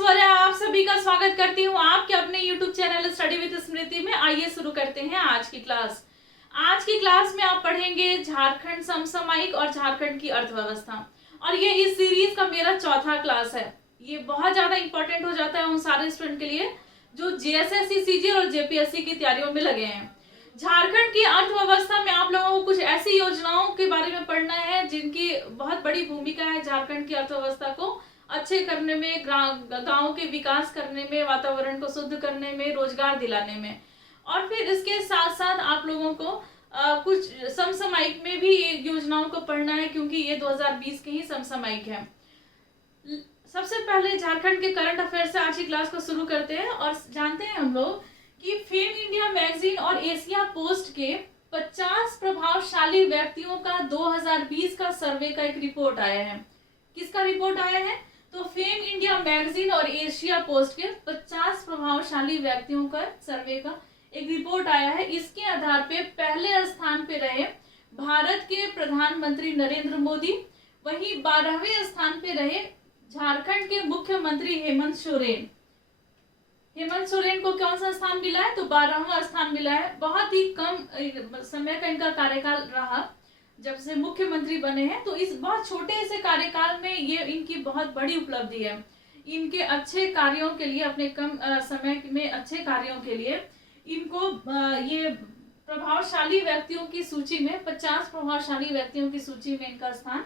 ऐश्वर्या आप सभी का स्वागत करती हूँ आपके अपने YouTube चैनल स्टडी विद स्मृति में। आइए शुरू करते हैं आज की क्लास। आज की क्लास में आप पढ़ेंगे झारखंड समसामयिक और झारखंड की अर्थव्यवस्था। और ये इस सीरीज का मेरा चौथा क्लास है। ये बहुत ज्यादा इंपॉर्टेंट हो जाता है उन सारे स्टूडेंट के लिए जो JSSC, CG और JPSC की तैयारियों में लगे हैं। झारखंड की अर्थव्यवस्था में आप लोगों को कुछ ऐसी योजनाओं के बारे में पढ़ना है जिनकी बहुत बड़ी भूमिका है झारखंड की अर्थव्यवस्था को अच्छे करने में, गांव के विकास करने में, वातावरण को शुद्ध करने में, रोजगार दिलाने में। और फिर इसके साथ साथ आप लोगों को कुछ समसामयिक में भी योजनाओं को पढ़ना है क्योंकि ये 2020 के ही समसामयिक है। सबसे पहले झारखंड के करंट अफेयर से आज की क्लास को शुरू करते हैं और जानते हैं हम लोग कि फेम इंडिया मैगजीन और एशिया पोस्ट के 50 प्रभावशाली व्यक्तियों का 2020 का सर्वे का एक रिपोर्ट आया है। किसका रिपोर्ट आया है? तो फेम इंडिया मैगजीन और एशिया पोस्ट के 50 प्रभावशाली व्यक्तियों का सर्वे का एक रिपोर्ट आया है। इसके आधार पे पहले स्थान पे रहे भारत के प्रधानमंत्री नरेंद्र मोदी, वहीं 12वें स्थान पे रहे झारखंड के मुख्यमंत्री हेमंत सोरेन। हेमंत सोरेन को कौन सा स्थान मिला है? तो 12वां स्थान मिला है। बहुत ही कम समय का इनका कार्यकाल रहा जब से मुख्यमंत्री बने हैं, तो इस बहुत छोटे से कार्यकाल में ये इनकी बहुत बड़ी उपलब्धि है। इनके अच्छे कार्यों के लिए, अपने कम समय में अच्छे कार्यों के लिए इनको ये प्रभावशाली व्यक्तियों की सूची में, 50 प्रभावशाली व्यक्तियों की सूची में इनका स्थान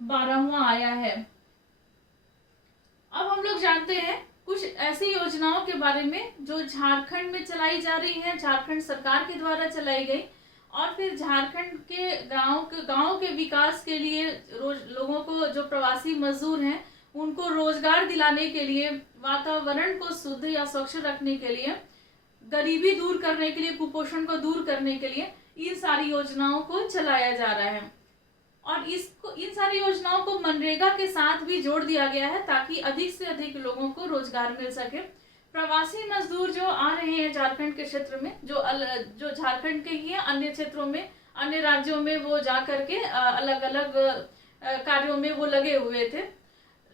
12वां आया है। अब हम लोग जानते हैं कुछ ऐसी योजनाओं के बारे में जो झारखंड में चलाई जा रही है, झारखंड सरकार के द्वारा चलाई गई, और फिर झारखंड के गांव के विकास के लिए, लोगों को, जो प्रवासी मजदूर हैं उनको रोजगार दिलाने के लिए, वातावरण को शुद्ध या स्वच्छ रखने के लिए, गरीबी दूर करने के लिए, कुपोषण को दूर करने के लिए इन सारी योजनाओं को चलाया जा रहा है। और इन सारी योजनाओं को मनरेगा के साथ भी जोड़ दिया गया है ताकि अधिक से अधिक लोगों को रोजगार मिल सके। प्रवासी मजदूर जो आ रहे हैं झारखंड के क्षेत्र में, जो झारखंड के ही है, अन्य क्षेत्रों में, अन्य राज्यों में वो जा करके अलग अलग कार्यों में वो लगे हुए थे,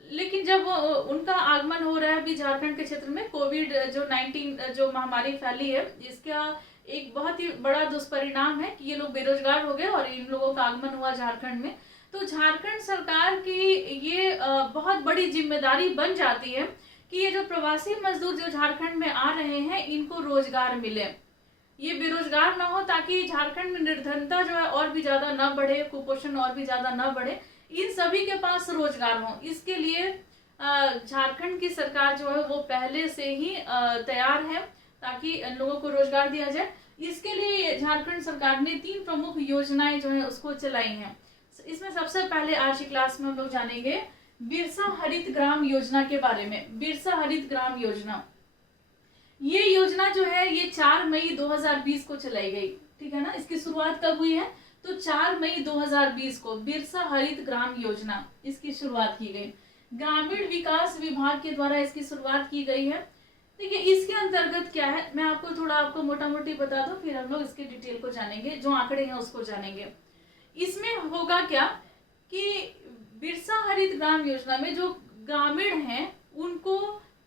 लेकिन जब उनका आगमन हो रहा है अभी झारखंड के क्षेत्र में, कोविड-19 जो महामारी फैली है, इसका एक बहुत ही बड़ा दुष्परिणाम है कि ये लोग बेरोजगार हो गए और इन लोगों का आगमन हुआ झारखंड में। तो झारखंड सरकार की ये बहुत बड़ी जिम्मेदारी बन जाती है कि ये जो प्रवासी मजदूर जो झारखंड में आ रहे हैं इनको रोजगार मिले, ये बेरोजगार ना हो, ताकि झारखंड में निर्धनता जो है और भी ज्यादा ना बढ़े, कुपोषण और भी ज्यादा ना बढ़े, इन सभी के पास रोजगार हो। इसके लिए झारखंड की सरकार जो है वो पहले से ही तैयार है ताकि इन लोगों को रोजगार दिया जाए। इसके लिए झारखंड सरकार ने 3 प्रमुख योजनाएं जो है उसको चलाई हैं। इसमें सबसे पहले आज की क्लास में हम लोग जानेंगे बिरसा हरित ग्राम योजना के बारे में। बिरसा हरित ग्राम योजना, ये योजना जो है ये 4 मई 2020 को चलाई गई, ठीक है ना। इसकी शुरुआत कब हुई है? तो 4 मई 2020 को बिरसा हरित ग्राम योजना इसकी शुरुआत की गई। ग्रामीण विकास विभाग के द्वारा इसकी शुरुआत की गई है। देखिए इसके अंतर्गत क्या है, मैं आपको मोटा मोटी बता दूं, फिर हम लोग इसके डिटेल को जानेंगे, जो आंकड़े हैं उसको जानेंगे। इसमें होगा क्या कि बिरसा हरित ग्राम योजना में जो ग्रामीण हैं उनको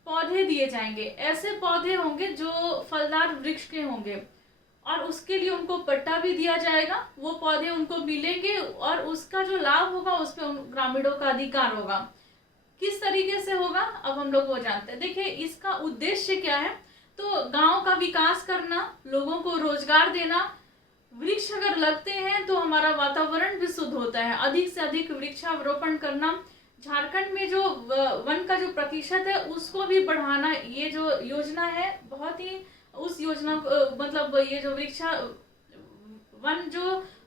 पौधे दिए जाएंगे। ऐसे पौधे होंगे जो फलदार वृक्ष के होंगे और उसके लिए उनको पट्टा भी दिया जाएगा। वो पौधे उनको मिलेंगे और उसका जो लाभ होगा उस पर ग्रामीणों का अधिकार होगा। किस तरीके से होगा अब हम लोग वो जानते हैं। देखिए इसका उद्देश्य क्या है, तो गांव का विकास करना, लोगों को रोजगार देना। वृक्ष अगर लगते हैं तो हमारा वातावरण भी शुद्ध होता है। अधिक से अधिक वृक्षारोपण करना, झारखंड में जो वन का जो प्रतिशत है उसको भी बढ़ाना, ये जो योजना है बहुत ही, उस योजना को मतलब ये जो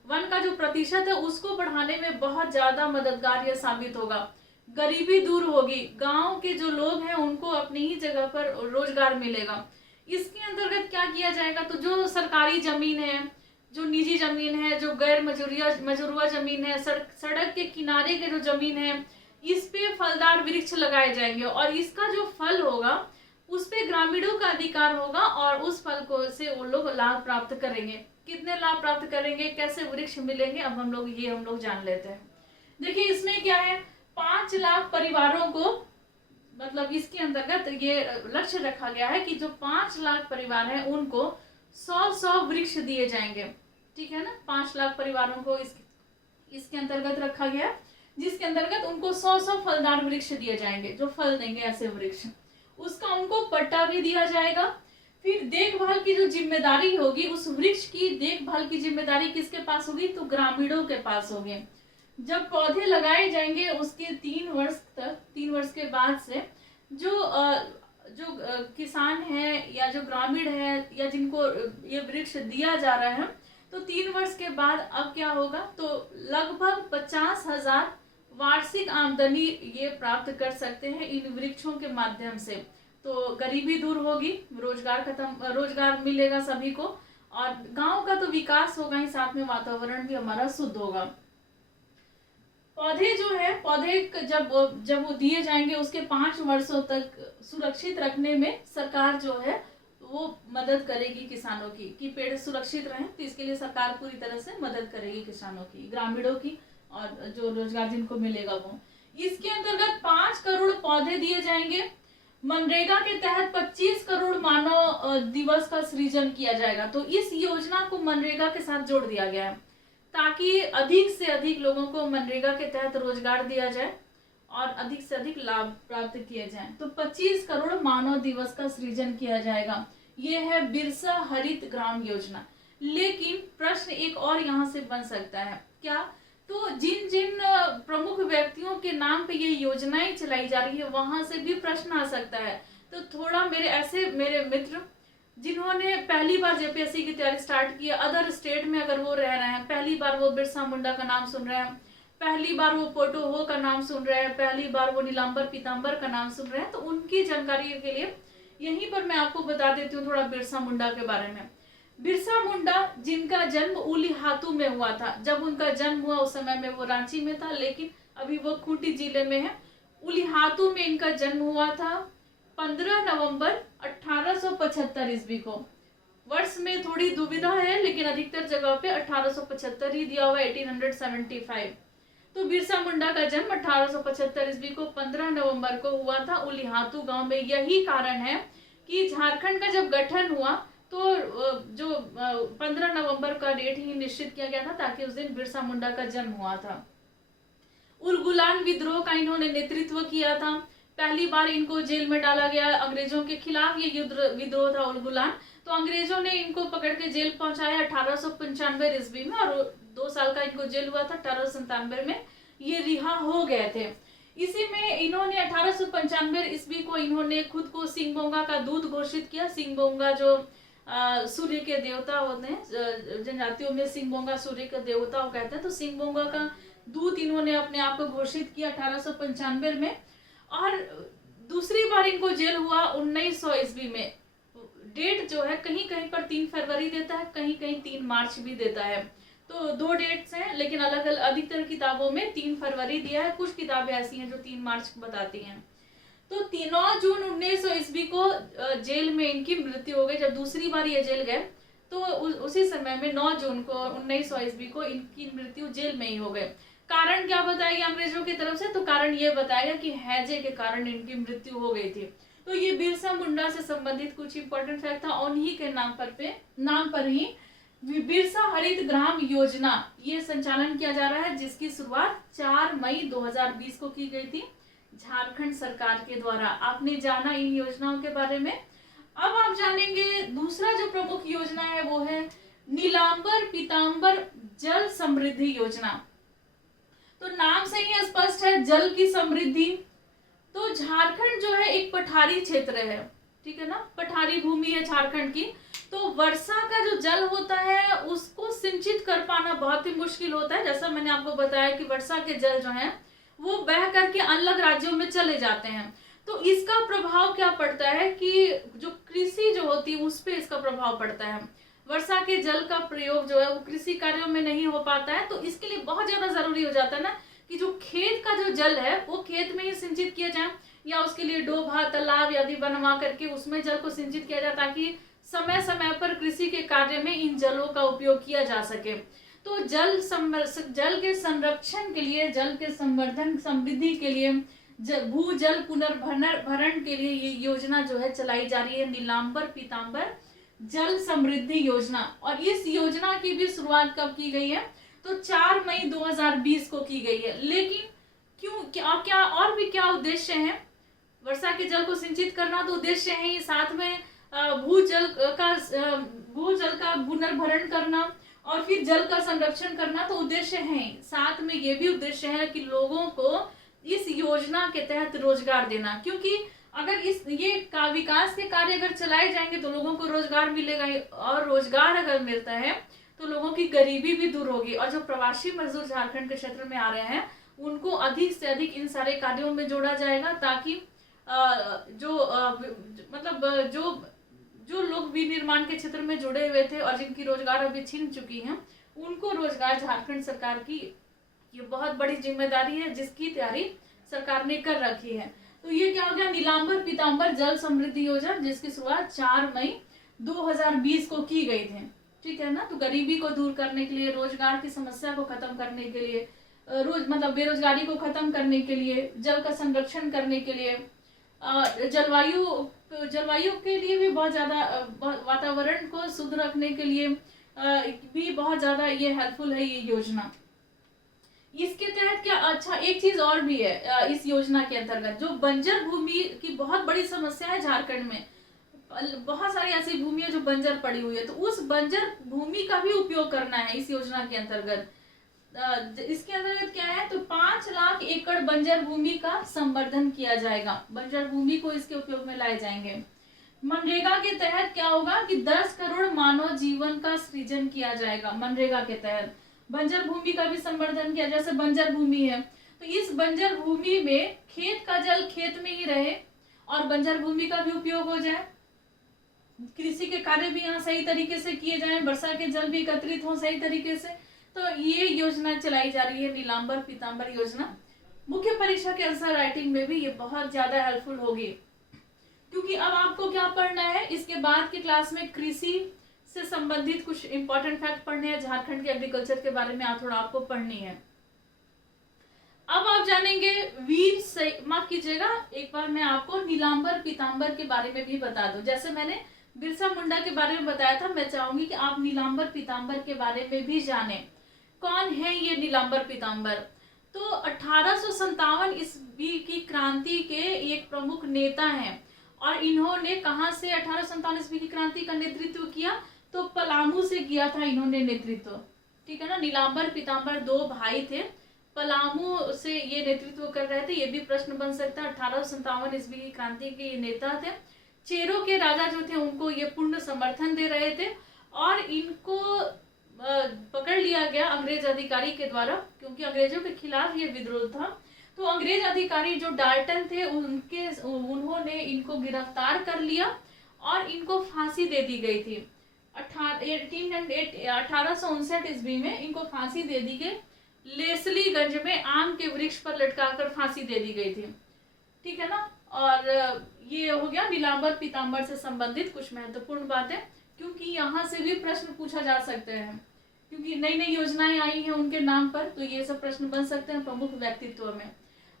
वन का जो प्रतिशत है उसको बढ़ाने में बहुत ज्यादा मददगार यह साबित होगा। गरीबी दूर होगी, गांव के जो लोग हैं उनको अपनी ही जगह पर रोजगार मिलेगा। इसके अंतर्गत क्या किया जाएगा, तो जो सरकारी जमीन है, जो निजी जमीन है, जो गैर मजरूआ जमीन है, सड़क के किनारे के जो जमीन है, इस पे फलदार वृक्ष लगाए जाएंगे और इसका जो फल होगा उस पे ग्रामीणों का अधिकार होगा और उस फल को से वो लोग लाभ प्राप्त करेंगे। कितने लाभ प्राप्त करेंगे, कैसे वृक्ष मिलेंगे, अब हम लोग जान लेते हैं। देखिए इसमें क्या है, 5 लाख परिवारों को मतलब इसके अंतर्गत ये लक्ष्य रखा गया है कि जो 5 लाख परिवार हैं उनको 100 वृक्ष दिए जाएंगे। ठीक है ना, 5 लाख परिवारों को इसके अंतर्गत रखा गया, जिसके अंतर्गत उनको 100 फलदार वृक्ष दिए जाएंगे, जो फल देंगे ऐसे वृक्ष। उसका उनको पट्टा भी दिया जाएगा। फिर देखभाल की जो जिम्मेदारी होगी, उस वृक्ष की देखभाल की जिम्मेदारी किसके पास होगी, तो ग्रामीणों के पास होगी। जब पौधे लगाए जाएंगे उसके 3 वर्ष तक, 3 वर्ष के बाद से जो किसान है या जो ग्रामीण है या जिनको ये वृक्ष दिया जा रहा है, तो 3 वर्ष के बाद अब क्या होगा, तो लगभग 50,000 वार्षिक आमदनी ये प्राप्त कर सकते हैं इन वृक्षों के माध्यम से। तो गरीबी दूर होगी, रोजगार मिलेगा सभी को, और गांव का तो विकास होगा ही, साथ में वातावरण भी हमारा शुद्ध होगा। पौधे जो है, पौधे जब वो दिए जाएंगे उसके 5 वर्षों तक सुरक्षित रखने में सरकार जो है वो मदद करेगी किसानों की, कि पेड़ सुरक्षित रहें। तो इसके लिए सरकार पूरी तरह से मदद करेगी किसानों की, ग्रामीणों की, और जो रोजगार जिनको मिलेगा वो। इसके अंतर्गत 5 करोड़ पौधे दिए जाएंगे। मनरेगा के तहत 25 करोड़ मानव दिवस का सृजन किया जाएगा। तो इस योजना को मनरेगा के साथ जोड़ दिया गया है ताकि अधिक से अधिक लोगों को मनरेगा के तहत रोजगार दिया जाए और अधिक से अधिक लाभ प्राप्त किए जाए। तो 25 करोड़ मानव दिवस का सृजन किया जाएगा। ये है बिरसा हरित ग्राम योजना। लेकिन प्रश्न एक और यहाँ से बन सकता है, क्या, तो जिन जिन प्रमुख व्यक्तियों के नाम पे ये योजनाएं चलाई जा रही है वहां से भी प्रश्न आ सकता है। तो थोड़ा मेरे मित्र जिन्होंने पहली बार जेपीएससी की तैयारी स्टार्ट की, अदर स्टेट में अगर वो रह रहे हैं, पहली बार वो बिरसा मुंडा का नाम सुन रहे हैं, पहली बार वो पोटो हो का नाम सुन रहे हैं, पहली बार वो नीलांबर पीतांबर का नाम सुन रहे हैं, तो उनकी जानकारी के लिए यहीं पर मैं आपको बता देती हूँ थोड़ा बिरसा मुंडा के बारे में। बिरसा मुंडा जिनका जन्म उलीहातू में हुआ था, जब उनका जन्म हुआ उस समय में वो रांची में था, लेकिन अभी वो खूंटी जिले में है। उलीहातू में इनका जन्म हुआ था 15 नवंबर 1875 ईस्वी को। वर्ष में थोड़ी दुविधा है, लेकिन अधिकतर जगह पे 1875 ही दिया हुआ, 1875। तो बिरसा मुंडा का जन्म 1875 ईस्वी को 15 नवंबर को हुआ था उलीहातू गांव में। यही कारण है कि झारखंड का जब गठन हुआ तो जो 15 नवंबर का डेट ही निश्चित किया गया था ताकि उस दिन बिरसा मुंडा का जन्म हुआ था। उलगुलान विद्रोह का इन्होंने नेतृत्व किया था। पहली बार इनको जेल में डाला गया, अंग्रेजों के खिलाफ ये विद्रोह था उलगुलान। तो अंग्रेजों ने इनको पकड़ के जेल पहुंचाया 1895 ईस्वी में, और 2 साल का इनको जेल हुआ था। 1897 में ये रिहा हो गए थे। इसी में इन्होंने 1895 ईस्वी को इन्होंने खुद को सिंगबोंगा का दूत घोषित किया। सिंगबोंगा जो सूर्य के देवता होते हैं, जनजातियों में सिंगबोंगा सूर्य के देवता कहते हैं, तो सिंगबोंगा का दूत इन्होंने अपने आप को घोषित किया 1895 में। और दूसरी बार इनको जेल हुआ 1900 ईस्वी में। डेट जो है कहीं कहीं पर 3 फरवरी देता है, कहीं कहीं 3 मार्च भी देता है। तो 2 डेट्स हैं, लेकिन अलग अलग अधिकतर किताबों में 3 फरवरी दिया है। कुछ किताबें ऐसी हैं जो 3 मार्च बताती हैं। तो 9 जून 1900 ईस्वी को जेल में इनकी मृत्यु हो गई। जब दूसरी बार ये जेल गए तो उसी समय में 9 जून को 1900 ईस्वी को इनकी मृत्यु जेल में ही हो गए। कारण क्या बताया गया अंग्रेजों की तरफ से, तो कारण ये बताया गया कि हैजे के कारण इनकी मृत्यु हो गई थी। तो ये बिरसा मुंडा से संबंधित कुछ इंपॉर्टेंट फैक्ट था। उन्हीं के नाम पर ही बिरसा हरित ग्राम योजना ये संचालन किया जा रहा है, जिसकी शुरुआत 4 मई 2020 को की गई थी झारखंड सरकार के द्वारा। आपने जाना इन योजनाओं के बारे में। अब आप जानेंगे दूसरा जो प्रमुख योजना है वो है नीलांबर पीतांबर जल समृद्धि योजना। तो नाम से ही स्पष्ट है, जल की समृद्धि। तो झारखंड जो है एक पठारी क्षेत्र है, ठीक है ना, पठारी भूमि है झारखंड की। तो वर्षा का जो जल होता है उसको सिंचित कर पाना बहुत ही मुश्किल होता है। जैसा मैंने आपको बताया कि वर्षा के जल जो है वो बह करके अलग राज्यों में चले जाते हैं। तो इसका प्रभाव क्या पड़ता है कि जो कृषि जो होती है उस पे इसका प्रभाव पड़ता है। वर्षा के जल का प्रयोग जो है वो कृषि कार्यों में नहीं हो पाता है। तो इसके लिए बहुत ज्यादा जरूरी हो जाता है ना कि जो खेत का जो जल है वो खेत में ही सिंचित किया जाए, या उसके लिए डोभा तालाब आदि बनवा करके उसमें जल को सिंचित किया जाए, ताकि समय समय पर कृषि के कार्य में इन जलों का उपयोग किया जा सके। तो जल के संरक्षण के लिए, जल के संवर्धन समृद्धि के लिए भूजल पुनर्भरण के लिए ये योजना जो है चलाई जा रही है, नीलांबर पीतांबर जल समृद्धि योजना। और इस योजना की भी शुरुआत कब की गई है? तो 4 मई 2020 को की गई है। लेकिन क्यों, क्या और भी क्या उद्देश्य है? वर्षा के जल को सिंचित करना तो उद्देश्य है ही, साथ में भूजल का पुनर्भरण करना और फिर जल का संरक्षण करना तो उद्देश्य है। साथ में ये भी उद्देश्य है कि लोगों को इस योजना के तहत रोजगार देना, क्योंकि अगर ये विकास के कार्य अगर चलाए जाएंगे तो लोगों को रोजगार मिलेगा, और रोजगार अगर मिलता है तो लोगों की गरीबी भी दूर होगी। और जो प्रवासी मजदूर झारखंड के क्षेत्र में आ रहे हैं उनको अधिक से अधिक इन सारे कार्यों में जोड़ा जाएगा, ताकि जो लोग विनिर्माण के क्षेत्र में जुड़े हुए थे और जिनकी रोजगार अभी छिन चुकी हैं, उनको रोजगार झारखंड सरकार की ये बहुत बड़ी जिम्मेदारी है, जिसकी तैयारी सरकार ने कर रखी है। तो ये क्या हो गया? नीलांबर पीतांबर जल समृद्धि योजना, जिसकी शुरुआत 4 मई 2020 को की गई थी। ठीक है ना? तो गरीबी को दूर करने के लिए, रोजगार की समस्या को खत्म करने के लिए, बेरोजगारी को खत्म करने के लिए, जल का संरक्षण करने के लिए, जलवायु के लिए भी बहुत ज्यादा, वातावरण को शुद्ध रखने के लिए भी बहुत ज्यादा ये हेल्पफुल है ये योजना। इसके तहत क्या, अच्छा एक चीज और भी है इस योजना के अंतर्गत, जो बंजर भूमि की बहुत बड़ी समस्या है झारखंड में, बहुत सारी ऐसी भूमि है जो बंजर पड़ी हुई है, तो उस बंजर भूमि का भी उपयोग करना है इस योजना के अंतर्गत। इसके अंतर्गत क्या है? तो 5 लाख एकड़ बंजर भूमि का संवर्धन किया जाएगा, बंजर भूमि को इसके उपयोग में लाए जाएंगे। मनरेगा के तहत क्या होगा कि 10 करोड़ मानव जीवन का सृजन किया जाएगा। मनरेगा के तहत बंजर भूमि का भी संवर्धन किया, जैसे बंजर भूमि है तो इस बंजर भूमि में खेत का जल खेत में ही रहे और बंजर भूमि का भी उपयोग हो जाए, कृषि के कार्य भी यहाँ सही तरीके से किए जाएं, वर्षा के जल भी एकत्रित हो सही तरीके से। तो ये योजना चलाई जा रही है नीलांबर पीतांबर योजना। मुख्य परीक्षा के आंसर राइटिंग में भी ये बहुत ज्यादा हेल्पफुल होगी, क्योंकि अब आपको क्या पढ़ना है, इसके बाद की क्लास में कृषि से संबंधित कुछ इंपॉर्टेंट फैक्ट पढ़ने हैं, झारखंड के एग्रीकल्चर के बारे में थोड़ा आपको पढ़नी है। अब आप जानेंगे माफ कीजिएगा, एक बार मैं आपको नीलांबर पीतांबर के बारे में भी बता दूं। जैसे मैंने बिरसा मुंडा के बारे में बताया था, मैं चाहूंगी कि आप नीलांबर पीतांबर के बारे में भी जाने। कौन है ये नीलांबर पीतांबर? तो 1857 ईस्वी की क्रांति के एक प्रमुख नेता हैं, और इन्होंने कहां से 1857 ईस्वी की क्रांति का नेतृत्व किया? तो पलामू से किया था इन्होंने नेतृत्व। ठीक है ना? नीलांबर पीतांबर 2 भाई थे, पलामू से ये नेतृत्व कर रहे थे। ये भी प्रश्न बन सकता है। 1857 ईस्वी की क्रांति के ये नेता थे। चेरों के राजा जो थे उनको ये पूर्ण समर्थन दे रहे थे, और इनको पकड़ लिया गया अंग्रेज अधिकारी के द्वारा, क्योंकि अंग्रेजों के खिलाफ ये विद्रोह था। तो अंग्रेज अधिकारी जो डाल्टन थे उन्होंने इनको गिरफ्तार कर लिया और इनको फांसी दे दी गई थी। 1859 ईस्वी में इनको फांसी दे दी गई, लेसलीगंज में आम के वृक्ष पर लटकाकर फांसी दे दी गई थी। ठीक है ना? और ये हो गया नीलांबर पीतांबर से संबंधित कुछ महत्वपूर्ण बातें, क्योंकि यहाँ से भी प्रश्न पूछा जा सकते हैं, क्योंकि नई नई योजनाएं आई हैं उनके नाम पर, तो ये सब प्रश्न बन सकते हैं प्रमुख व्यक्तित्व में।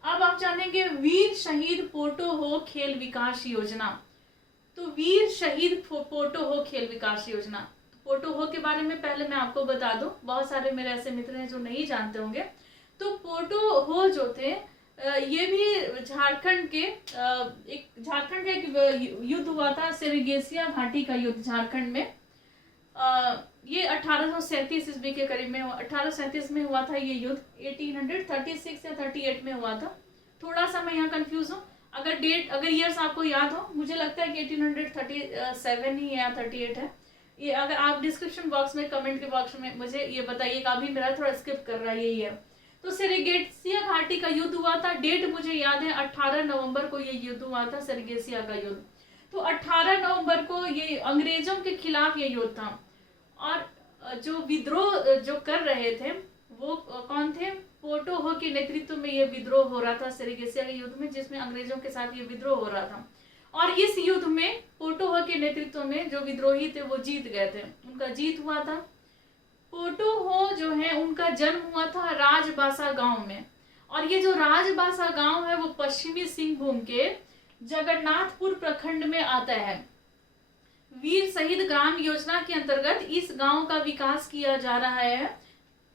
अब आप जानेंगे वीर शहीद पोटो हो खेल विकास योजना। तो वीर शहीद पोटो हो खेल विकास योजना, पोटो हो के बारे में पहले मैं आपको बता दूं, बहुत सारे मेरे ऐसे मित्र हैं जो नहीं जानते होंगे। तो पोटो हो जो थे ये भी झारखंड का एक युद्ध हुआ था, सेरेगेसिया घाटी का युद्ध झारखंड में। ये 1837 ईस्वी के करीब में 1837 में हुआ था ये युद्ध। 1836 या 38 में हुआ था, थोड़ा सा मैं यहाँ कंफ्यूज हूँ। अगर ईयर्स आपको याद हो, मुझे लगता है कि 1837 ही या 38 है। ये अगर आप डिस्क्रिप्शन बॉक्स में, कमेंट के बॉक्स में मुझे ये बताइएगा, अभी मेरा थोड़ा स्किप कर रहा है यही है। तो सेरेगेसिया घाटी का युद्ध हुआ था, डेट मुझे याद है 18 नवंबर को ये युद्ध हुआ था, सेरेगेसिया का युद्ध। तो 18 नवंबर को ये अंग्रेजों के खिलाफ ये युद्ध था, और जो विद्रोह जो कर रहे थे वो कौन थे? पोटो हो के नेतृत्व में ये विद्रोह हो रहा था सेरेगेसिया के युद्ध में, जिसमें अंग्रेजों के साथ ये विद्रोह हो रहा था। और इस युद्ध में पोटो हो के नेतृत्व में जो विद्रोही थे वो जीत गए थे, उनका जीत हुआ था। पोटो हो जो है उनका जन्म हुआ था राजबासा गांव में, और ये जो राजबासा गांव है वो पश्चिमी सिंहभूम के जगन्नाथपुर प्रखंड में आता है। वीर शहीद ग्राम योजना के अंतर्गत इस गांव का विकास किया जा रहा है,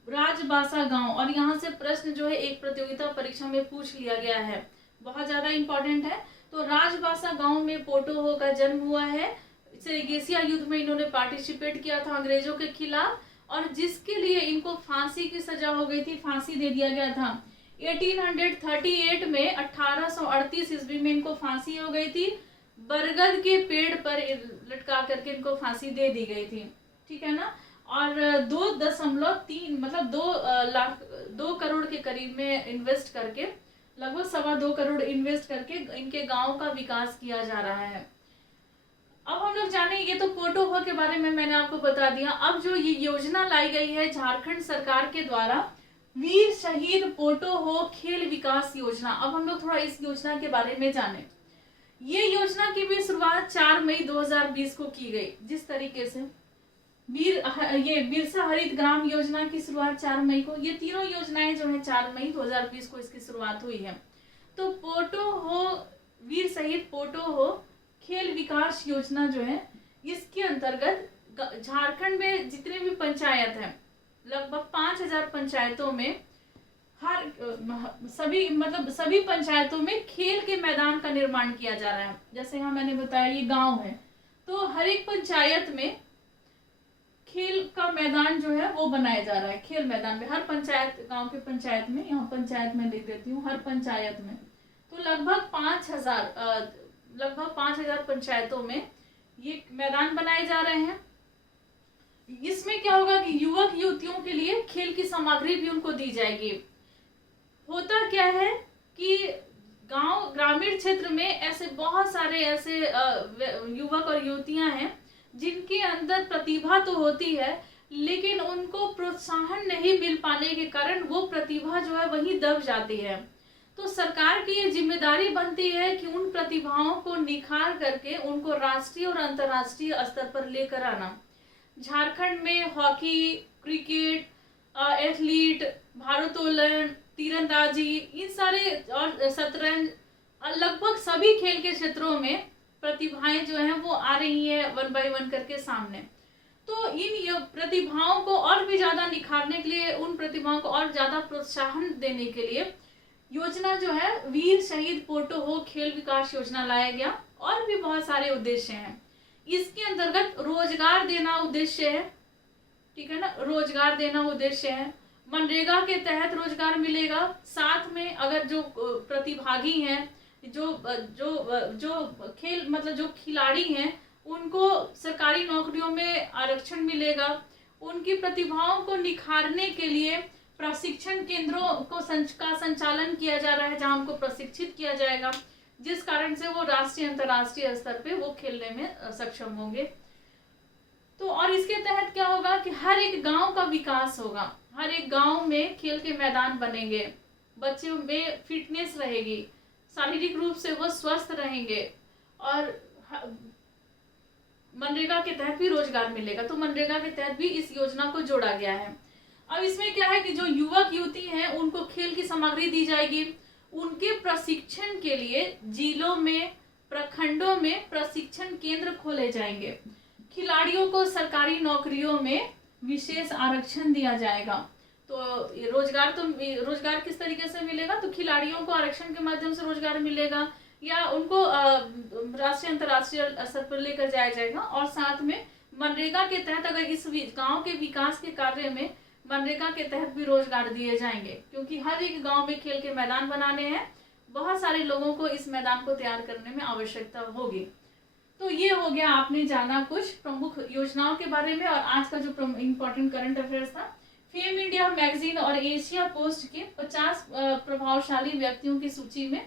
राजबासा गांव। और यहाँ से प्रश्न जो है एक प्रतियोगिता परीक्षा में पूछ लिया गया है, बहुत ज्यादा इंपॉर्टेंट है। तो राजबासा गांव में पोटो हो का जन्म हुआ है। सेरेगेसिया युद्ध में इन्होंने पार्टिसिपेट किया था अंग्रेजों के खिलाफ, और जिसके लिए इनको फांसी की सजा हो गई थी, फांसी दे दिया गया था। 1838 में 1838 ईस्वी में इनको फांसी हो गई थी, बरगद के पेड़ पर लटका करके इनको फांसी दे दी गई थी, ठीक है ना। और 2.3 मतलब 2 करोड़ के करीब में इन्वेस्ट करके, लगभग 2.25 करोड़ इन्वेस्ट करके इनके गांव का विकास किया जा रहा है। अब हम लोग जाने, ये तो पोटो हो के बारे में मैंने आपको बता दिया। अब जो ये योजना लाई गई है झारखंड सरकार के द्वारा, वीर शहीद पोटो हो खेल विकास योजना, अब हम लोग थोड़ा इस योजना के बारे में जाने। ये योजना की भी शुरुआत 4 मई 2020 को की गई। जिस तरीके से ये बिरसा हरित ग्राम योजना की शुरुआत 4 मई को, ये तीनों योजनाएं जो है 4 मई 2020 को इसकी शुरुआत हुई है। तो पोटो हो, वीर शहीद पोटो हो खेल विकास योजना जो है, इसके अंतर्गत झारखंड में जितने भी पंचायत हैं, लगभग 5000 पंचायतों में सभी पंचायतों में खेल के मैदान का निर्माण किया जा रहा है। जैसे यहाँ मैंने बताया ये गांव है, तो हर एक पंचायत में खेल का मैदान जो है वो बनाया जा रहा है। खेल मैदान में हर पंचायत, गांव के पंचायत में, यहाँ पंचायत में लिख देती हूँ, हर पंचायत में तो लगभग 5000 पंचायतों में ये मैदान बनाए जा रहे हैं। इसमें क्या होगा कि युवक युवतियों के लिए खेल की सामग्री भी उनको दी जाएगी। होता क्या है कि ग्रामीण क्षेत्र में ऐसे बहुत सारे ऐसे युवक और युवतियां हैं जिनके अंदर प्रतिभा तो होती है, लेकिन उनको प्रोत्साहन नहीं मिल पाने के कारण वो प्रतिभा जो है वहीं दब जाती है। तो सरकार की ये जिम्मेदारी बनती है कि उन प्रतिभाओं को निखार करके उनको राष्ट्रीय और अंतर्राष्ट्रीय स्तर पर लेकर आना। झारखंड में हॉकी, क्रिकेट, एथलीट, भारोत्तोलन, तीरंदाजी, इन सारे और शतरंज, लगभग सभी खेल के क्षेत्रों में प्रतिभाएं जो हैं वो आ रही है 1 by 1 करके सामने। तो इन प्रतिभाओं को और भी ज्यादा निखारने के लिए, उन प्रतिभाओं को और ज्यादा प्रोत्साहन देने के लिए योजना जो है वीर शहीद पोटो हो खेल विकास योजना लाया गया। और भी बहुत सारे उद्देश्य हैं। इसके अंतर्गत रोजगार देना उद्देश्य है, ठीक है ना, रोजगार देना उद्देश्य है। मनरेगा के तहत रोजगार मिलेगा। साथ में अगर जो प्रतिभागी हैं, जो खेल मतलब जो खिलाड़ी हैं, उनको सरकारी नौकरियों में आरक्षण मिलेगा। उनकी प्रतिभाओं को निखारने के लिए प्रशिक्षण केंद्रों को का संचालन किया जा रहा है, जहां उनको प्रशिक्षित किया जाएगा, जिस कारण से वो राष्ट्रीय अंतर्राष्ट्रीय स्तर पे वो खेलने में सक्षम होंगे। तो और इसके तहत क्या होगा कि हर एक गांव का विकास होगा, हर एक गांव में खेल के मैदान बनेंगे, बच्चों में फिटनेस रहेगी, शारीरिक रूप से वो स्वस्थ रहेंगे, और मनरेगा के तहत भी रोजगार मिलेगा। तो मनरेगा के तहत भी इस योजना को जोड़ा गया है। अब इसमें क्या है कि जो युवक युवती हैं उनको खेल की सामग्री दी जाएगी। उनके प्रशिक्षण के लिए जिलों में, प्रखंडों में प्रशिक्षण केंद्र खोले जाएंगे। खिलाड़ियों को सरकारी नौकरियों में विशेष आरक्षण दिया जाएगा। तो रोजगार किस तरीके से मिलेगा? तो खिलाड़ियों को आरक्षण के माध्यम से रोजगार मिलेगा, या उनको राष्ट्रीय अंतर्राष्ट्रीय स्तर पर लेकर जाया जाएगा। और साथ में मनरेगा के तहत, अगर इस गांव के विकास के कार्य में मनरेगा के तहत भी रोजगार दिए जाएंगे, क्योंकि हर एक गांव में खेल के मैदान बनाने हैं, बहुत सारे लोगों को इस मैदान को तैयार करने में आवश्यकता होगी। तो ये हो गया, आपने जाना कुछ प्रमुख योजनाओं के बारे में। और आज का जो इम्पोर्टेंट करंट अफेयर्स था, फेम इंडिया मैगजीन और एशिया पोस्ट के 50 प्रभावशाली व्यक्तियों की सूची में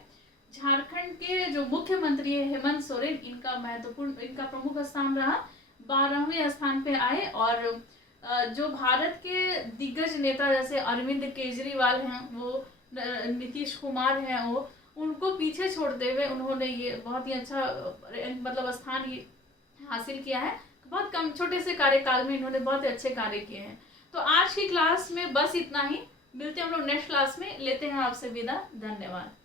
झारखंड के जो मुख्यमंत्री है हेमंत सोरेन, इनका प्रमुख स्थान रहा, 12वें स्थान पे आए। और जो भारत के दिग्गज नेता जैसे अरविंद केजरीवाल हैं, वो नीतीश कुमार हैं, वो उनको पीछे छोड़ते हुए उन्होंने ये बहुत ही अच्छा मतलब स्थान हासिल किया है। बहुत कम छोटे से कार्यकाल में इन्होंने बहुत अच्छे कार्य किए हैं। तो आज की क्लास में बस इतना ही। मिलते हैं हम लोग नेक्स्ट क्लास में, लेते हैं आपसे विदा, धन्यवाद।